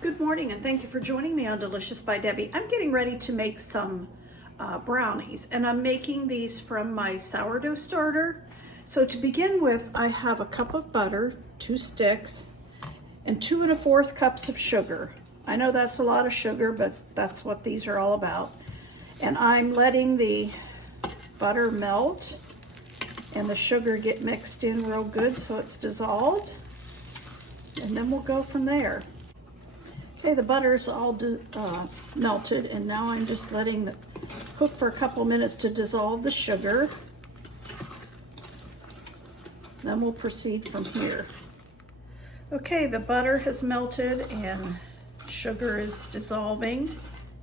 Good morning and thank you for joining me on Delicious by Debbie. I'm getting ready to make some brownies and I'm making these from my sourdough starter. So to begin with, I have a cup of butter, 2 sticks, and 2 1/4 cups of sugar. I know that's a lot of sugar, but that's what these are all about. And I'm letting the butter melt and the sugar get mixed in real good so it's dissolved. And then we'll go from there. Okay, the butter's all melted, and now I'm just letting it cook for a couple minutes to dissolve the sugar. Then we'll proceed from here. Okay, the butter has melted and sugar is dissolving,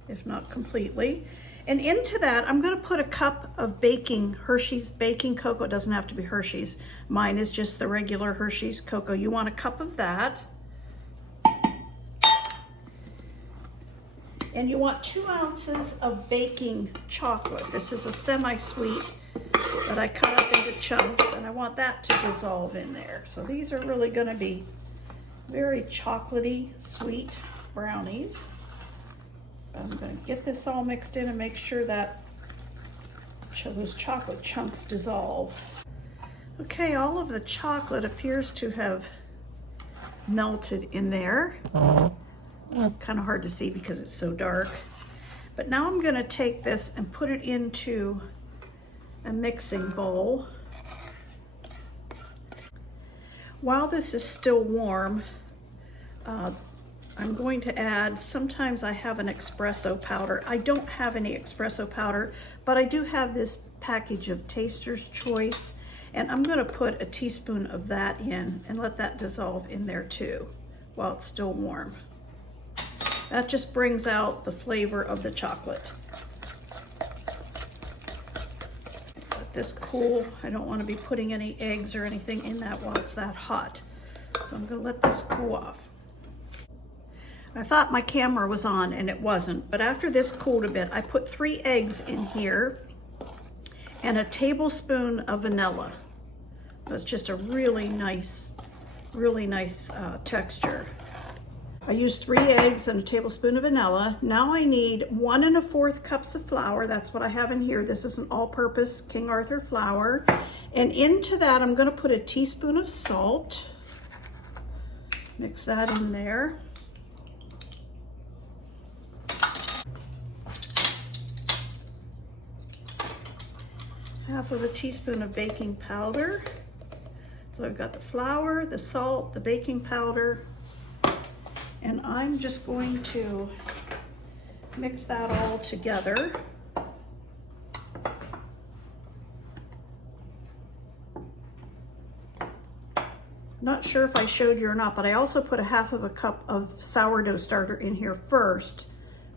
if not completely. And into that, I'm gonna put a cup of Hershey's baking cocoa. It doesn't have to be Hershey's. Mine is just the regular Hershey's cocoa. You want a cup of that. And you want 2 ounces of baking chocolate. This is a semi-sweet that I cut up into chunks, and I want that to dissolve in there. So these are really gonna be very chocolatey, sweet brownies. I'm gonna get this all mixed in and make sure that those chocolate chunks dissolve. Okay, all of the chocolate appears to have melted in there. Kind of hard to see because it's so dark. But now I'm going to take this and put it into a mixing bowl. While this is still warm, I'm going to add, sometimes I have an espresso powder. I don't have any espresso powder, but I do have this package of Taster's Choice, and I'm going to put a teaspoon of that in and let that dissolve in there too while it's still warm. That just brings out the flavor of the chocolate. Let this cool. I don't want to be putting any eggs or anything in that while it's that hot. So I'm going to let this cool off. I thought my camera was on and it wasn't, but after this cooled a bit, I put 3 eggs in here and a tablespoon of vanilla. That's just a really nice texture. I used 3 eggs and a tablespoon of vanilla. Now I need 1 1/4 cups of flour. That's what I have in here. This is an all-purpose King Arthur flour. And into that, I'm gonna put a teaspoon of salt. Mix that in there. Half of a teaspoon of baking powder. So I've got the flour, the salt, the baking powder, and I'm just going to mix that all together. Not sure if I showed you or not, but I also put a half of a cup of sourdough starter in here first,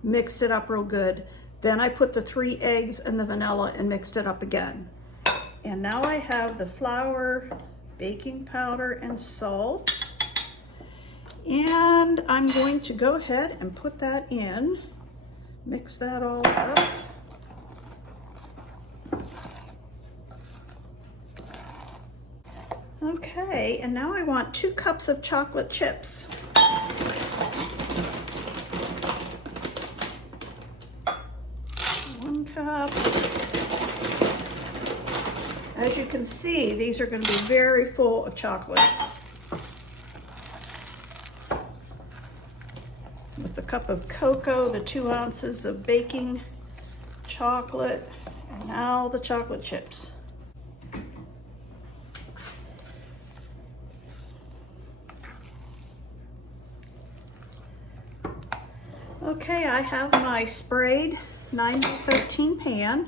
mixed it up real good. Then I put the 3 eggs and the vanilla and mixed it up again. And now I have the flour, baking powder, and salt. And I'm going to go ahead and put that in, mix that all up. Okay, and now I want 2 cups of chocolate chips. 1 cup. As you can see, these are going to be very full of chocolate. With the cup of cocoa, the 2 ounces of baking chocolate, and now the chocolate chips. Okay, I have my sprayed 9x13 pan,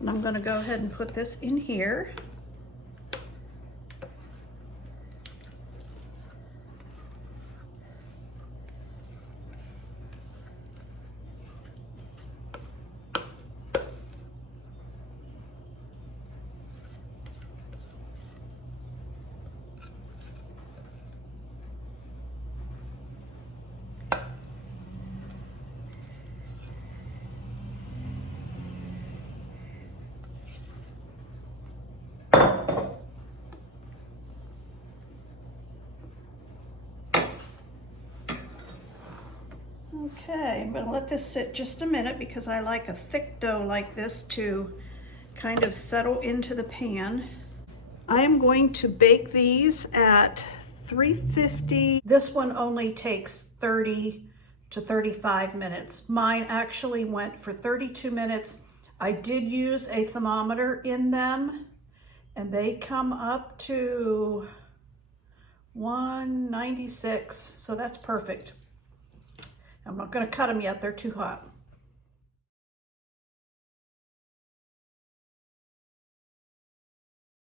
and I'm going to go ahead and put this in here. Okay, I'm gonna let this sit just a minute because I like a thick dough like this to kind of settle into the pan. I am going to bake these at 350. This one only takes 30 to 35 minutes. Mine actually went for 32 minutes. I did use a thermometer in them and they come up to 196, so that's perfect. I'm not going to cut them yet, they're too hot.